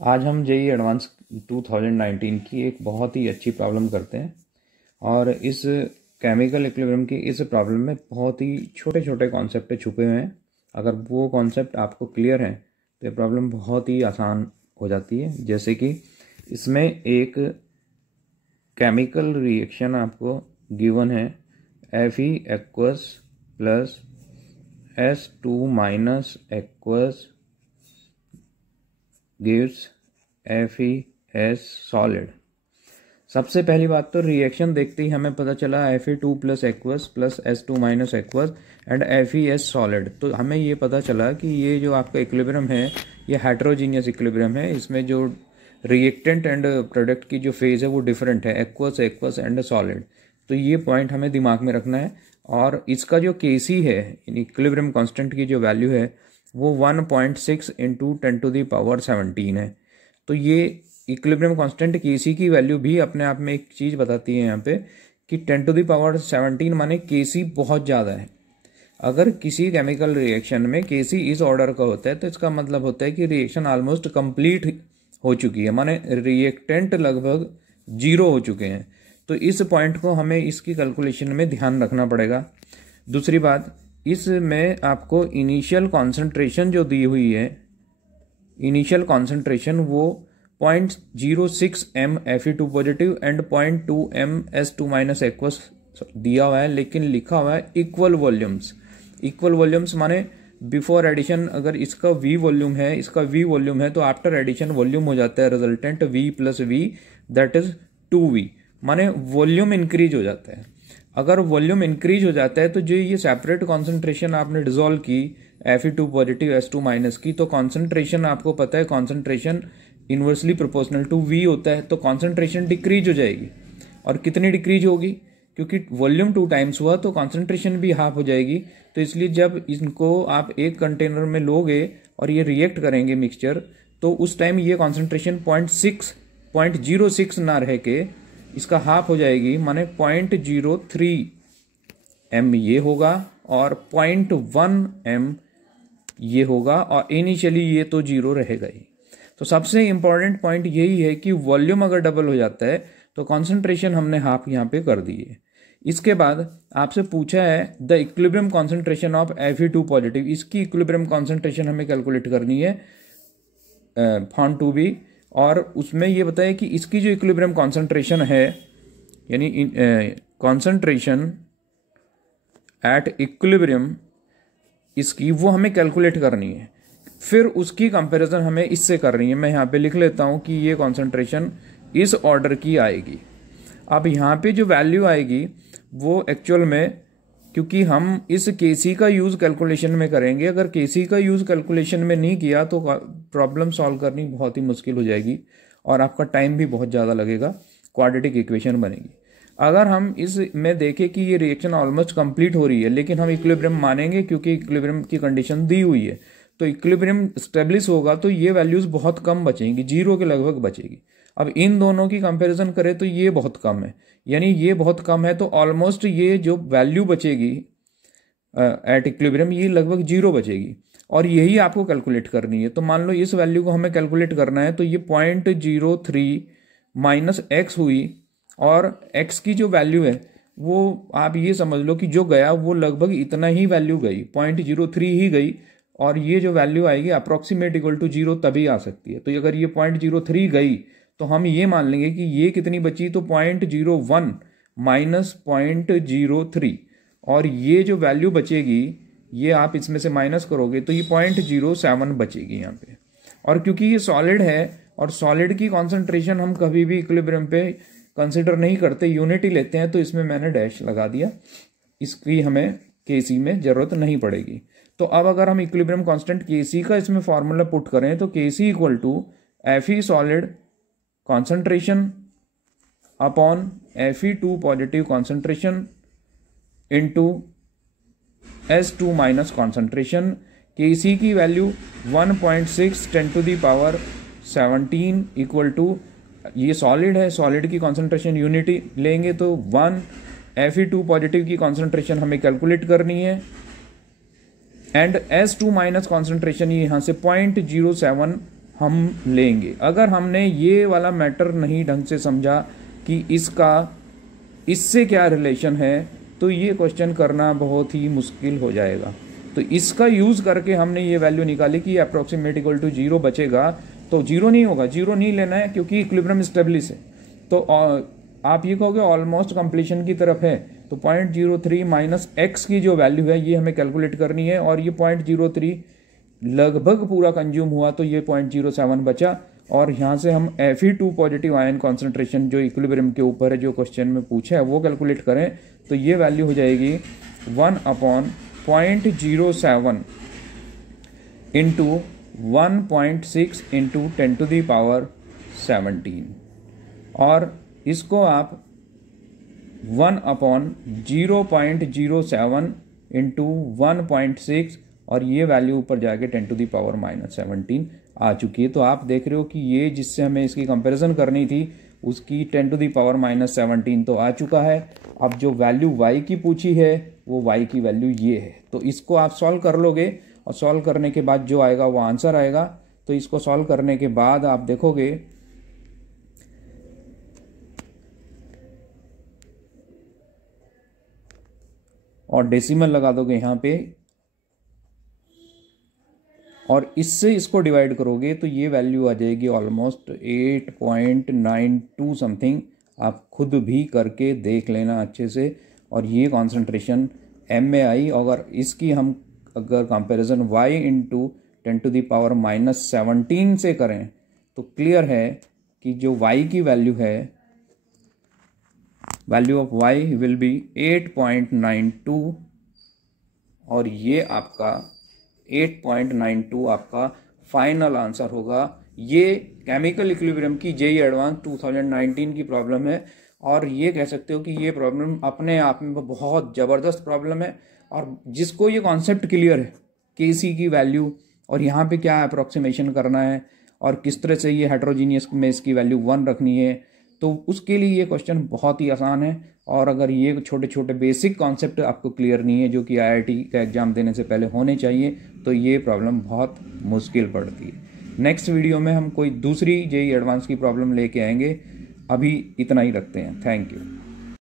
आज हम JEE advance 2019 की एक बहुत ही अच्छी प्रॉब्लम करते हैं और इस केमिकल इक्विलिब्रियम की इस प्रॉब्लम में बहुत ही छोटे छोटे कॉन्सेप्ट छुपे हुए हैं। अगर वो कॉन्सेप्ट आपको क्लियर हैं तो ये प्रॉब्लम बहुत ही आसान हो जाती है। जैसे कि इसमें एक केमिकल रिएक्शन आपको गिवन है Fe aqueous plus S2 minus aqueous gives FeS solid. सबसे पहली बात तो रिएक्शन देखते ही हमें पता चला Fe2 plus aqueous plus S2 minus aqueous and FeS solid. तो हमें ये पता चला कि ये जो आपका इक्विलिब्रियम है ये हेटेरोजीनियस इक्विलिब्रियम है। इसमें जो रिएक्टेंट एंड प्रोडक्ट की जो फेज है वो डिफरेंट है, एक्वस एक्वस एंड सॉलिड। तो ये पॉइंट हमें दिमाग में रखना है। और इसका जो Kc है इक्विलिब्रियम कांस्टेंट की जो वैल्यू है वो 1.6 इंटू 10⁻17 है। तो ये इक्विलिब्रियम कांस्टेंट Kc की वैल्यू भी अपने आप में एक चीज़ बताती है यहाँ पे कि 10⁻17 माने Kc बहुत ज़्यादा है। अगर किसी केमिकल रिएक्शन में Kc इस ऑर्डर का होता है तो इसका मतलब होता है कि रिएक्शन ऑलमोस्ट कंप्लीट हो चुकी है, माने रिएक्टेंट लगभग 0 हो चुके हैं। तो इस पॉइंट को हमें इसकी कैलकुलेशन में ध्यान रखना पड़ेगा। दूसरी बात, इसमें आपको इनिशियल कॉन्सेंट्रेशन जो दी हुई है, इनिशियल कॉन्सेंट्रेशन वो 0.06 m Fe2 positive and 0.2 m S2 minus aqueous दिया हुआ है, लेकिन लिखा हुआ है इक्वल वॉल्यूम्स। इक्वल वॉल्यूम्स माने बिफोर एडिशन अगर इसका V वॉल्यूम है, इसका V वॉल्यूम है, तो आफ्टर एडिशन वॉल्यूम हो जाता है resultant V plus V that is 2V, माने वॉल्यूम इंक्रीज हो जाता है। अगर वॉल्यूम इंक्रीज हो जाता है तो जो ये सेपरेट कॉन्सेंट्रेशन आपने डिसॉल्व की Fe2 पॉजिटिव S2 माइनस की, तो कॉन्सेंट्रेशन आपको पता है concentration inversely proportional to V होता है, तो कॉन्सेंट्रेशन डिक्रीज हो जाएगी। और कितनी डिक्रीज होगी, क्योंकि वॉल्यूम 2 टाइम्स हुआ तो कॉन्सेंट्रेशन भी हाफ हो जाएगी। तो इसलिए जब इनको आप एक कंटेनर में लोगे और ये रिएक्ट करेंगे मिक्सचर, तो उस टाइम ये कॉन्सेंट्रेशन 0.06 ना रह के इसका हाफ हो जाएगी, माने 0.03 m ये होगा और 0.1 m ये होगा, और इनिशियली ये तो 0 रहेगा ही। तो सबसे इंपॉर्टेंट पॉइंट यही है कि वॉल्यूम अगर डबल हो जाता है तो कॉन्सेंट्रेशन हमने हाफ यहाँ पे कर दी है। इसके बाद आपसे पूछा है the equilibrium concentration of Fe2 positive. इसकी इक्विलिब्रियम कॉन्सेंट्रेशन हमें कैलकुलेट करनी है फॉन 2b, और उसमें ये बताया कि इसकी जो इक्विलिब्रियम कॉन्सेंट्रेशन है यानी कॉन्सेंट्रेशन एट इक्विलिब्रियम इसकी वो हमें कैलकुलेट करनी है। फिर उसकी कंपैरिजन हमें इससे करनी है। मैं यहाँ पे लिख लेता हूँ कि ये कॉन्सेंट्रेशन इस ऑर्डर की आएगी। अब यहाँ पे जो वैल्यू आएगी वो एक्चुअल में, क्योंकि हम इस Kc का यूज कैलकुलेशन में करेंगे, अगर Kc का यूज कैलकुलेशन में नहीं किया तो प्रॉब्लम सॉल्व करनी बहुत ही मुश्किल हो जाएगी और आपका टाइम भी बहुत ज़्यादा लगेगा, क्वाड्रेटिक इक्वेशन बनेगी। अगर हम इस में देखें कि ये रिएक्शन ऑलमोस्ट कंप्लीट हो रही है, लेकिन हम इक्विलिब्रियम मानेंगे क्योंकि इक्विलिब्रियम की कंडीशन दी हुई है, तो इक्विलिब्रियम स्टेब्लिश होगा तो ये वैल्यूज बहुत कम बचेंगी, 0 के लगभग बचेगी। अब इन दोनों की कंपैरिजन करें तो ये बहुत कम है, यानी ये बहुत कम है, तो ऑलमोस्ट ये जो वैल्यू बचेगी एट इक्विलिब्रियम ये लगभग 0 बचेगी, और यही आपको कैलकुलेट करनी है। तो मान लो इस वैल्यू को हमें कैलकुलेट करना है, तो ये 0.03 माइनस एक्स हुई, और x की जो वैल्यू है वो आप ये समझ लो कि जो गया वो लगभग इतना ही वैल्यू गई, 0.03 ही गई, और ये जो वैल्यू आएगी अप्रोक्सीमेट इक्वल टू 0 तभी आ सकती है। तो अगर ये 0.03 गई तो हम ये मान लेंगे कि ये कितनी बची, तो 0.01 माइनस 0.03, और ये जो वैल्यू बचेगी ये आप इसमें से माइनस करोगे तो ये 0.07 बचेगी यहाँ पे। और क्योंकि ये सॉलिड है और सॉलिड की कॉन्सेंट्रेशन हम कभी भी इक्विलिब्रियम पे कंसिडर नहीं करते, यूनिट ही लेते हैं, तो इसमें मैंने डैश लगा दिया, इसकी हमें Kc में जरूरत नहीं पड़ेगी। तो अब अगर हम इक्विलिब्रियम कांस्टेंट Kc का इसमें फॉर्मूला पुट करें तो Kc equal to Fe solid concentration upon Fe2 positive concentration into S2 minus concentration. Kc की वैल्यू 1.6 10⁻17 इक्वल टू, ये सॉलिड है, सॉलिड की कॉन्सेंट्रेशन यूनिटी लेंगे तो 1, Fe2 पॉजिटिव की कॉन्सेंट्रेशन हमें कैलकुलेट करनी है, एंड S2 माइनस कॉन्सेंट्रेशन ये यहाँ से 0.07 हम लेंगे। अगर हमने ये वाला मैटर नहीं ढंग से समझा कि इसका इससे क्या रिलेशन है, तो ये क्वेश्चन करना बहुत ही मुश्किल हो जाएगा। तो इसका यूज़ करके हमने ये वैल्यू निकाली कि अप्रोक्सीमेट इक्वल टू 0 बचेगा, तो 0 नहीं होगा, 0 नहीं लेना है क्योंकि इक्विलिब्रियम स्टेबलिश है। तो आप ये कहोगे ऑलमोस्ट कंप्लीशन की तरफ है, तो 0.03 माइनस एक्स की जो वैल्यू है ये हमें कैलकुलेट करनी है, और ये 0.03 लगभग पूरा कंज्यूम हुआ, तो ये 0.07 बचा। और यहाँ से हम Fe2 पॉजिटिव आयन कॉन्सेंट्रेशन जो इक्विलिब्रियम के ऊपर है, जो क्वेश्चन में पूछा है, वो कैलकुलेट करें, तो ये वैल्यू हो जाएगी 1/0.07 इंटू 1.6 इंटू 10⁻17, और इसको आप 1/0.07 इंटू 1.6, और ये वैल्यू ऊपर जाके 10⁻17 आ चुकी है। तो आप देख रहे हो कि ये जिससे हमें इसकी कंपैरिजन करनी थी उसकी 10⁻17 तो आ चुका है। अब जो वैल्यू y की पूछी है वो y की वैल्यू ये है। तो इसको आप सॉल्व कर लोगे, और सॉल्व करने के बाद जो आएगा वो आंसर आएगा। तो इसको सॉल्व करने के बाद आप देखोगे और डेसिमल लगा दोगे यहाँ पे, और इससे इसको डिवाइड करोगे तो ये वैल्यू आ जाएगी ऑलमोस्ट 8.92 समथिंग। आप खुद भी करके देख लेना अच्छे से। और ये कॉन्सेंट्रेशन m में आई। अगर इसकी हम अगर कंपैरिजन y इंटू 10⁻17 से करें तो क्लियर है कि जो y की वैल्यू है, value of y will be 8.92, और ये आपका 8.92 आपका फाइनल आंसर होगा। ये केमिकल इक्विलिब्रियम की जेईई एडवांस 2019 की प्रॉब्लम है, और ये कह सकते हो कि ये प्रॉब्लम अपने आप में बहुत ज़बरदस्त प्रॉब्लम है। और जिसको ये कॉन्सेप्ट क्लियर है Kc की वैल्यू, और यहाँ पे क्या अप्रोक्सीमेशन करना है, और किस तरह से ये हेट्रोजीनियस में इसकी वैल्यू 1 रखनी है, तो उसके लिए ये क्वेश्चन बहुत ही आसान है। और अगर ये छोटे छोटे बेसिक कॉन्सेप्ट आपको क्लियर नहीं है जो कि IIT का एग्ज़ाम देने से पहले होने चाहिए, तो ये प्रॉब्लम बहुत मुश्किल पड़ती है। नेक्स्ट वीडियो में हम कोई दूसरी जेईई एडवांस की प्रॉब्लम लेके आएंगे। अभी इतना ही रखते हैं। Thank you.